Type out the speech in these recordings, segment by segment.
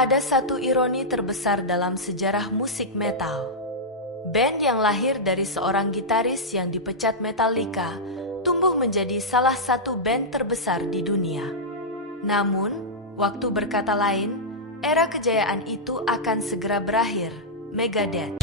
Ada satu ironi terbesar dalam sejarah musik metal. Band yang lahir dari seorang gitaris yang dipecat Metallica tumbuh menjadi salah satu band terbesar di dunia. Namun, waktu berkata lain, era kejayaan itu akan segera berakhir. Megadeth.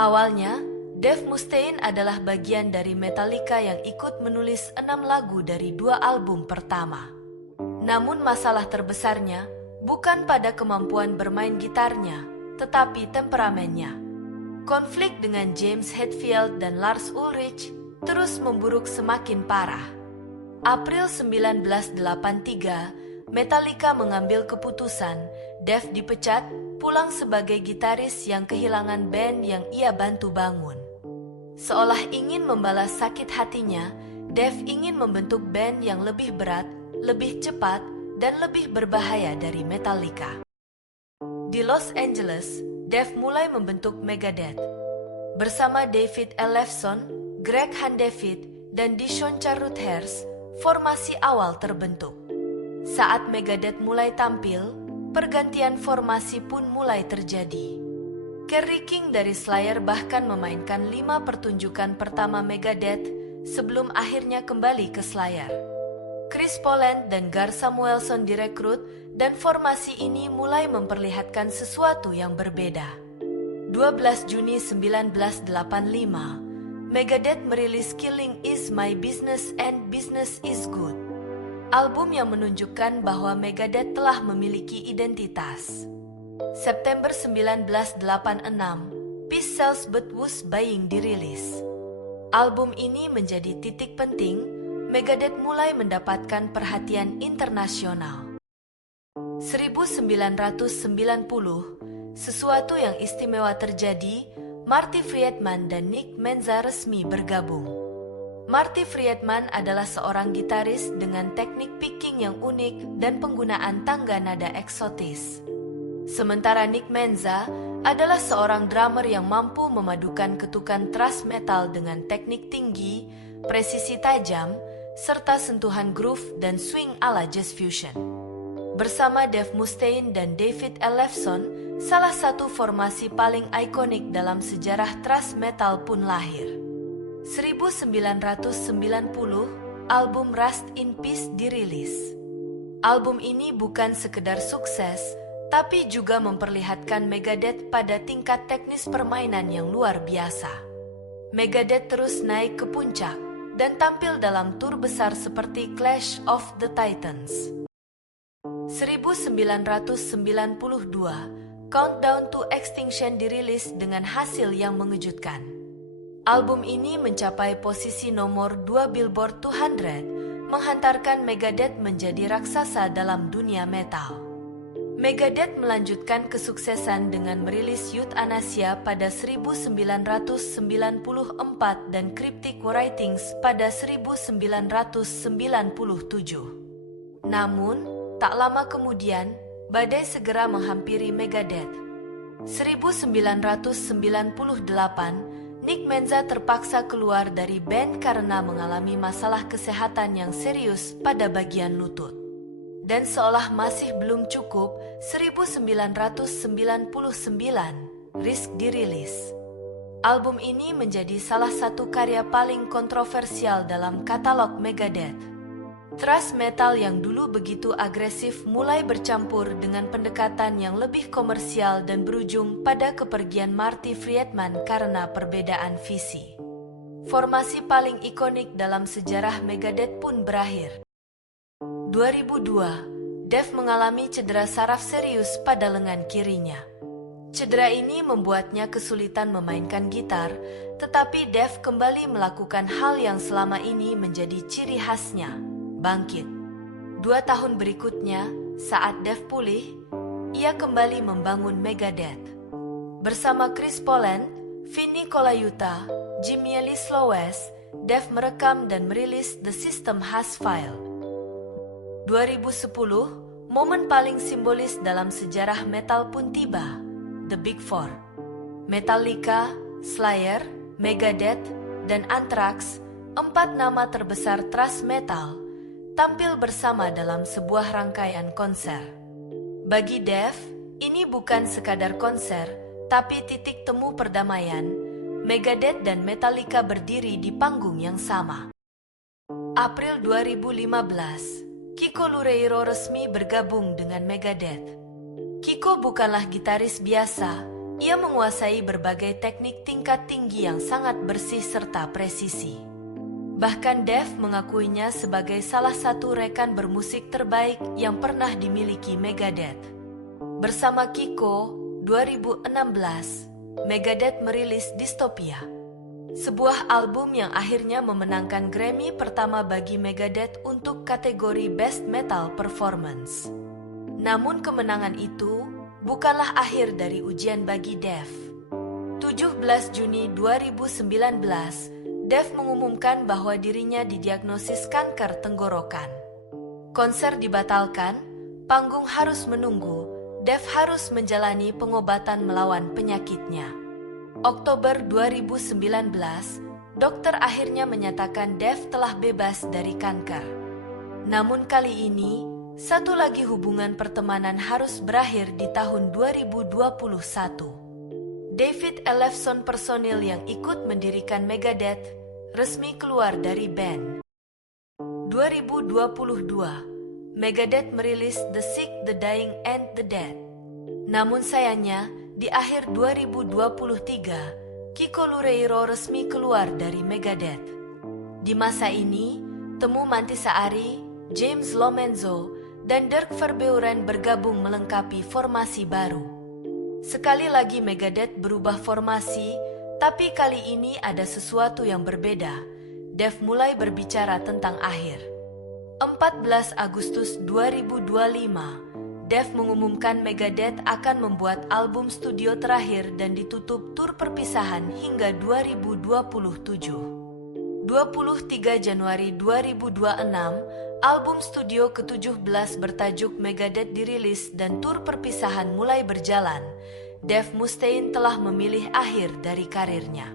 Awalnya, Dave Mustaine adalah bagian dari Metallica yang ikut menulis 6 lagu dari 2 album pertama. Namun masalah terbesarnya bukan pada kemampuan bermain gitarnya, tetapi temperamennya. Konflik dengan James Hetfield dan Lars Ulrich terus memburuk semakin parah. April 1983, Metallica mengambil keputusan Dave dipecat, pulang sebagai gitaris yang kehilangan band yang ia bantu bangun. Seolah ingin membalas sakit hatinya, Dave ingin membentuk band yang lebih berat, lebih cepat, dan lebih berbahaya dari Metallica. Di Los Angeles, Dave mulai membentuk Megadeth. Bersama David Ellefson, Greg Handevidt, dan Dishon Charruthers, formasi awal terbentuk. Saat Megadeth mulai tampil, pergantian formasi pun mulai terjadi. Kerry King dari Slayer bahkan memainkan 5 pertunjukan pertama Megadeth sebelum akhirnya kembali ke Slayer. Chris Poland dan Gar Samuelson direkrut dan formasi ini mulai memperlihatkan sesuatu yang berbeda. 12 Juni 1985, Megadeth merilis Killing Is My Business and Business Is Good. Album yang menunjukkan bahwa Megadeth telah memiliki identitas. September 1986, Peace Sells But Who's Buying dirilis. Album ini menjadi titik penting, Megadeth mulai mendapatkan perhatian internasional. 1990, sesuatu yang istimewa terjadi, Marty Friedman dan Nick Menza resmi bergabung. Marty Friedman adalah seorang gitaris dengan teknik picking yang unik dan penggunaan tangga nada eksotis. Sementara Nick Menza adalah seorang drummer yang mampu memadukan ketukan thrash metal dengan teknik tinggi, presisi tajam, serta sentuhan groove dan swing ala jazz fusion. Bersama Dave Mustaine dan David Ellefson, salah satu formasi paling ikonik dalam sejarah thrash metal pun lahir. 1990, album Rust in Peace dirilis. Album ini bukan sekedar sukses, tapi juga memperlihatkan Megadeth pada tingkat teknis permainan yang luar biasa. Megadeth terus naik ke puncak dan tampil dalam tur besar seperti Clash of the Titans. 1992, Countdown to Extinction dirilis dengan hasil yang mengejutkan. Album ini mencapai posisi nomor 2 Billboard 200, menghantarkan Megadeth menjadi raksasa dalam dunia metal. Megadeth melanjutkan kesuksesan dengan merilis Euthanasia pada 1994 dan Cryptic Writings pada 1997. Namun, tak lama kemudian, badai segera menghampiri Megadeth. 1998, Nick Menza terpaksa keluar dari band karena mengalami masalah kesehatan yang serius pada bagian lutut. Dan seolah masih belum cukup, 1999, Risk dirilis. Album ini menjadi salah satu karya paling kontroversial dalam katalog Megadeth. Thrash metal yang dulu begitu agresif mulai bercampur dengan pendekatan yang lebih komersial dan berujung pada kepergian Marty Friedman karena perbedaan visi. Formasi paling ikonik dalam sejarah Megadeth pun berakhir. 2002, Dave mengalami cedera saraf serius pada lengan kirinya. Cedera ini membuatnya kesulitan memainkan gitar, tetapi Dave kembali melakukan hal yang selama ini menjadi ciri khasnya, bangkit. 2 tahun berikutnya, saat Dave pulih, ia kembali membangun Megadeth. Bersama Chris Poland, Vinnie Colaiuta, Jimmy Lee Slowes, Dave merekam dan merilis The System Has Failed. 2010, momen paling simbolis dalam sejarah metal pun tiba, The Big Four. Metallica, Slayer, Megadeth, dan Anthrax, 4 nama terbesar thrash metal, tampil bersama dalam sebuah rangkaian konser. Bagi Dave, ini bukan sekadar konser, tapi titik temu perdamaian. Megadeth dan Metallica berdiri di panggung yang sama. April 2015, Kiko Loureiro resmi bergabung dengan Megadeth. Kiko bukanlah gitaris biasa, ia menguasai berbagai teknik tingkat tinggi yang sangat bersih serta presisi. Bahkan Dave mengakuinya sebagai salah satu rekan bermusik terbaik yang pernah dimiliki Megadeth. Bersama Kiko, 2016, Megadeth merilis Dystopia, sebuah album yang akhirnya memenangkan Grammy pertama bagi Megadeth untuk kategori Best Metal Performance. Namun kemenangan itu bukanlah akhir dari ujian bagi Dave. 17 Juni 2019, Dave mengumumkan bahwa dirinya didiagnosis kanker tenggorokan. Konser dibatalkan, panggung harus menunggu, Dave harus menjalani pengobatan melawan penyakitnya. Oktober 2019, dokter akhirnya menyatakan Dave telah bebas dari kanker. Namun kali ini, satu lagi hubungan pertemanan harus berakhir di tahun 2021. David Ellefson, personil yang ikut mendirikan Megadeth, resmi keluar dari band. 2022, Megadeth merilis The Sick, The Dying, and The Dead. Namun sayangnya, di akhir 2023, Kiko Loureiro resmi keluar dari Megadeth. Di masa ini, Temu Mantisari, James Lomenzo, dan Dirk Verbeuren bergabung melengkapi formasi baru. Sekali lagi Megadeth berubah formasi, tapi kali ini ada sesuatu yang berbeda. Dave mulai berbicara tentang akhir. 14 Agustus 2025, Dave mengumumkan Megadeth akan membuat album studio terakhir dan ditutup tur perpisahan hingga 2027. 23 Januari 2026, album studio ke-17 bertajuk Megadeth dirilis dan tur perpisahan mulai berjalan. Dave Mustaine telah memilih akhir dari karirnya.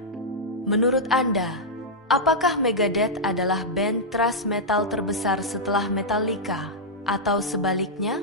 Menurut Anda, apakah Megadeth adalah band thrash metal terbesar setelah Metallica, atau sebaliknya?